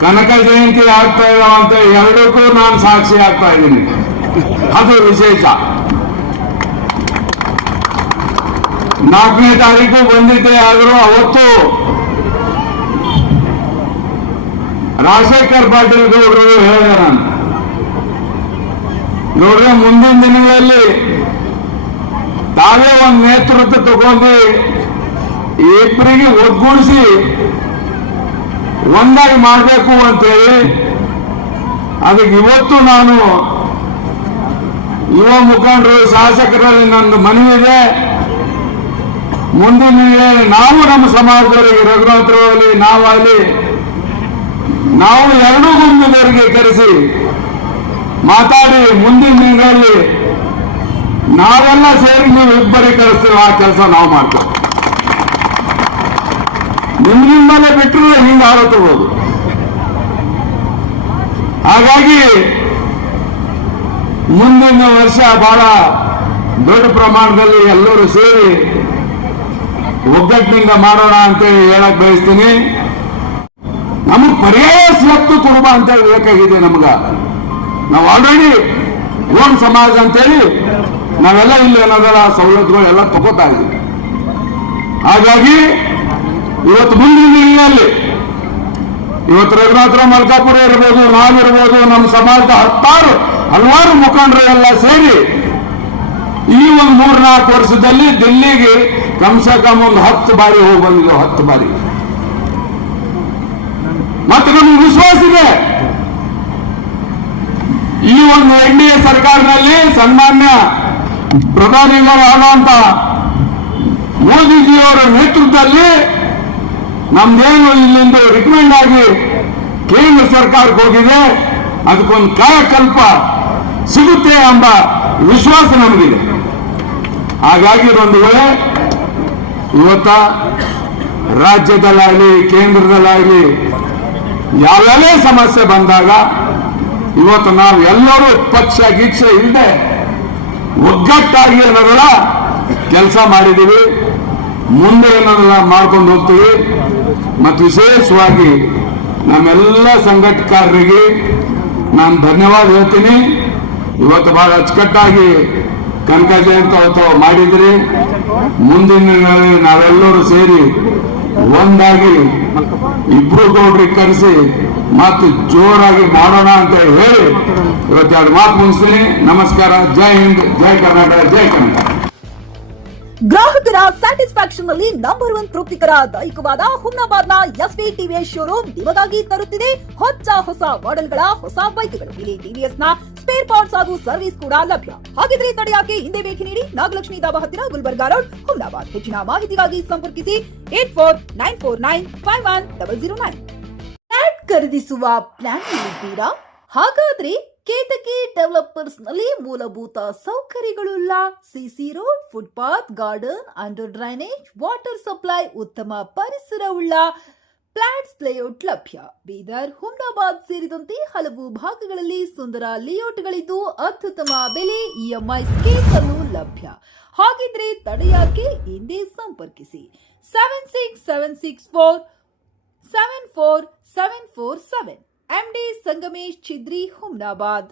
ಕನಕ ಜಯಂತಿ ಆಗ್ತಾ ಇರುವಂತ ಎರಡಕ್ಕೂ ನಾನು ಸಾಕ್ಷಿ ಆಗ್ತಾ ಇದ್ದೀನಿ. ಅದು ವಿಶೇಷ. 4ನೇ ತಾರೀಕು ಬಂದಿದ್ದೆ, ಆದರೂ ಅವತ್ತು ರಾಜಶೇಖರ್ ಪಾಟೀಲ್ ಗೌಡರು ಹೇಳಿದೆ, ನಾನು ನೋಡ್ರೆ ಮುಂದಿನ ದಿನಗಳಲ್ಲಿ ತಾವೇ ಒಂದು ನೇತೃತ್ವ ತಗೊಂಡು ಇಬ್ಬರಿಗೆ ಒಗ್ಗೂಡಿಸಿ ಒಂದಾಗಿ ಮಾಡಬೇಕು ಅಂತೇಳಿ, ಅದಕ್ಕೆ ಇವತ್ತು ನಾನು ಯುವ ಮುಖಂಡರು ಶಾಸಕರಲ್ಲಿ ನನ್ನ ಮನವಿ ಇದೆ. ಮುಂದಿನ ನಾವು ನಮ್ಮ ಸಮಾಜದವರಿಗೆ ರಘುನಾಥರಾಗಲಿ ನಾವಾಗಲಿ ನಾವು ಎರಡೂ ಗುಂಪಿನವರಿಗೆ ಕರೆಸಿ ಮಾತಾಡಿ ಮುಂದಿನ ದಿನಗಳಲ್ಲಿ ನಾವೆಲ್ಲ ಸೇರಿ ನೀವು ಇಬ್ಬರಿಗೆ ಕರೆಸ್ತೀವಿ, ಆ ಕೆಲಸ ನಾವು ಮಾಡ್ತೇವೆ. ನಿಮ್ಮಲ್ಲೇ ಬಿಟ್ಟರೆ ಹಿಂಗೆ ಆಗುತ್ತಬಹುದು. ಹಾಗಾಗಿ ಮುಂದಿನ ವರ್ಷ ಬಹಳ ದೊಡ್ಡ ಪ್ರಮಾಣದಲ್ಲಿ ಎಲ್ಲರೂ ಸೇರಿ ಒಗ್ಗಟ್ಟಿನಿಂದ ಮಾಡೋಣ ಅಂತ ಹೇಳಕ್ ಬಯಸ್ತೀನಿ. ನಮಗೆ ಪರ್ಯಾಯ ಸ್ವತ್ತು ಕುಟುಂಬ ಅಂತ ಬೇಕಾಗಿದೆ. ನಾವು ಆಲ್ರೆಡಿ ಓನ್ ಸಮಾಜ ಅಂತೇಳಿ ನಾವೆಲ್ಲ ಇಲ್ಲಿ ಏನಾದರ ಸವಲತ್ತುಗಳು ಎಲ್ಲ ತಗೋತಾ ಇದ್ದೀವಿ. ಹಾಗಾಗಿ ಇವತ್ತು ಮುಂದಿನ ದಿನಗಳಲ್ಲಿ ಇವತ್ತು ರಘುನಾಥರಾವ್ ಮಲ್ಕಾಪುರ ಇರ್ಬೋದು, ನಾವಿರ್ಬೋದು, ನಮ್ಮ ಸಮಾಜದ ಹಲವಾರು ಮುಖಂಡರು ಎಲ್ಲ ಸೇರಿ ಈ ಒಂದು 3-4 ವರ್ಷದಲ್ಲಿ ದಿಲ್ಲಿಗೆ ಕಮ್ಸೆ ಕಮ್ ಒಂದು 10 ಬಾರಿ ಹೋಗಿ ಬಂದಿದ್ದು, 10 ಬಾರಿ. ಮತ್ತೆ ನಮಗೆ ವಿಶ್ವಾಸ ಇದೆ, ಈ ಒಂದು NDA ಸರ್ಕಾರದಲ್ಲಿ ಸನ್ಮಾನ್ಯ ಪ್ರಧಾನಿಗಳಾದಂತ ಮೋದಿಜಿಯವರ ನೇತೃತ್ವದಲ್ಲಿ ನಮ್ದೇನು ಇಲ್ಲಿಂದ ರಿಕಮೆಂಡ್ ಆಗಿ ಕೇಂದ್ರ ಸರ್ಕಾರಕ್ಕೆ ಹೋಗಿದೆ, ಅದಕ್ಕೊಂದು ಕಾಯಕಲ್ಪ ಸಿಗುತ್ತೆ ಎಂಬ ವಿಶ್ವಾಸ ನಮಗಿದೆ. ಹಾಗಾಗಿ ಒಂದು ವೇಳೆ ಇವತ್ತ ರಾಜ್ಯದಲ್ಲಾಗಲಿ ಕೇಂದ್ರದಲ್ಲಾಗಲಿ ಯಾವ್ಯಾವ ಸಮಸ್ಯೆ ಬಂದಾಗ ಇವತ್ತು ನಾವು ಎಲ್ಲರೂ ಪಕ್ಷ ಗೀಕ್ಷೆ ಇಲ್ಲದೆ ಒಗ್ಗಟ್ಟಾಗಿ ಅನ್ನೋದರ ಕೆಲಸ ಮಾಡಿದ್ದೀವಿ. ಮುಂದೆ ಏನನ್ನ ಮಾಡ್ಕೊಂಡು ಹೋಗ್ತೀವಿ. ಮತ್ತು ವಿಶೇಷವಾಗಿ ನಮ್ಮೆಲ್ಲ ಸಂಘಟಕರಿಗೆ ನಾನು ಧನ್ಯವಾದ ಹೇಳ್ತೀನಿ. ಇವತ್ತು ಬಹಳ ಅಚ್ಚುಕಟ್ಟಾಗಿ ಕನಕ ಜಯಂತಿ ಅವತ್ತು ಮಾಡಿದ್ರಿ. ಮುಂದಿನ ನಾವೆಲ್ಲರೂ ಸೇರಿ ಒಂದಾಗಿ ಇಬ್ರು ಗೌಡ್ರಿಗೆ ಕರೆಸಿ ಮತ್ತು ಜೋರಾಗಿ ಮಾಡೋಣ ಅಂತ ಹೇಳಿ ಇವತ್ತೆರಡು ಮಾತು ಮುಗಿಸ್ತೀನಿ. ನಮಸ್ಕಾರ. ಜೈ ಹಿಂದ್, ಜೈ ಕರ್ನಾಟಕ, ಜೈ ಕರ್ನಾಟಕ. ಗ್ರಾಹಕರ ಸ್ಯಾಟಿಸ್ಫ್ಯಾಕ್ಷನ್ ನಲ್ಲಿ ನಂಬರ್ 1 ತೃಪ್ತಿಕರ ದೈಹಿಕವಾದ ಹುಮ್ನಾಬಾದ್ನ ಎಸ್ವಿ ಟಿವಿಎಸ್ ಶೋರೂಮ್ ನಿಮಗಾಗಿ ತರುತ್ತಿದೆ ಹೊಸ ಮಾಡೆಲ್ಗಳ ಹೊಸ ಬೈಕ್ಗಳು. ಇಲ್ಲಿ ಟಿವಿಎಸ್ ನ ಸ್ಪೇರ್ ಪಾರ್ಟ್ಸ್ ಹಾಗೂ ಸರ್ವಿಸ್ ಕೂಡ ಲಭ್ಯ. ಹಾಗಿದ್ರೆ ತಡೆಯಾಕೆ ಹಿಂದೆ ಭೇಟಿ ನೀಡಿ. ನಾಗಲಕ್ಷ್ಮಿ ದಾಬಾ ಹತ್ತಿರ ಗುಲ್ಬರ್ಗಾ ರೋಡ್, ಹುಮ್ನಾಬಾದ್. ಹೆಚ್ಚಿನ ಮಾಹಿತಿಗಾಗಿ ಸಂಪರ್ಕಿಸಿ 8494951009. ಫ್ಲಾಟ್ ಖರೀದಿಸುವ ಪ್ಲಾನ್ ಇದ್ದೀರಾ? ಹಾಗಾದ್ರೆ ಕೇತಕಿ ಡೆವಲಪರ್ಸ್ ನಲ್ಲಿ ಮೂಲಭೂತ ಸೌಕರ್ಯಗಳುಳ್ಳ CC road, footpath, garden, under drainage, water supply, ಉತ್ತಮ ಪರಿಸರವುಳ್ಳ ಫ್ಲಾಟ್ಸ್ ಲೇಔಟ್ ಲಭ್ಯ. ಬೀದರ್, ಹುಮ್ನಾಬಾದ್ ಸೇರಿದಂತೆ ಹಲವು ಭಾಗಗಳಲ್ಲಿ ಸುಂದರ ಲೇಔಟ್ಗಳಿದ್ದು ಅತ್ಯುತ್ತಮ ಬೆಲೆ, EMI ಸ್ಕೀಮ್ ಅನ್ನು ಲಭ್ಯ. ಹಾಗಿದ್ರೆ ತಡೆಯಾಕೆ ಹಿಂದೆ ಸಂಪರ್ಕಿಸಿ 7676474747. MD ಸಂಗಮೇಶ್ ಚಿದ್ರಿ, ಹುಮ್ನಾಬಾದ್.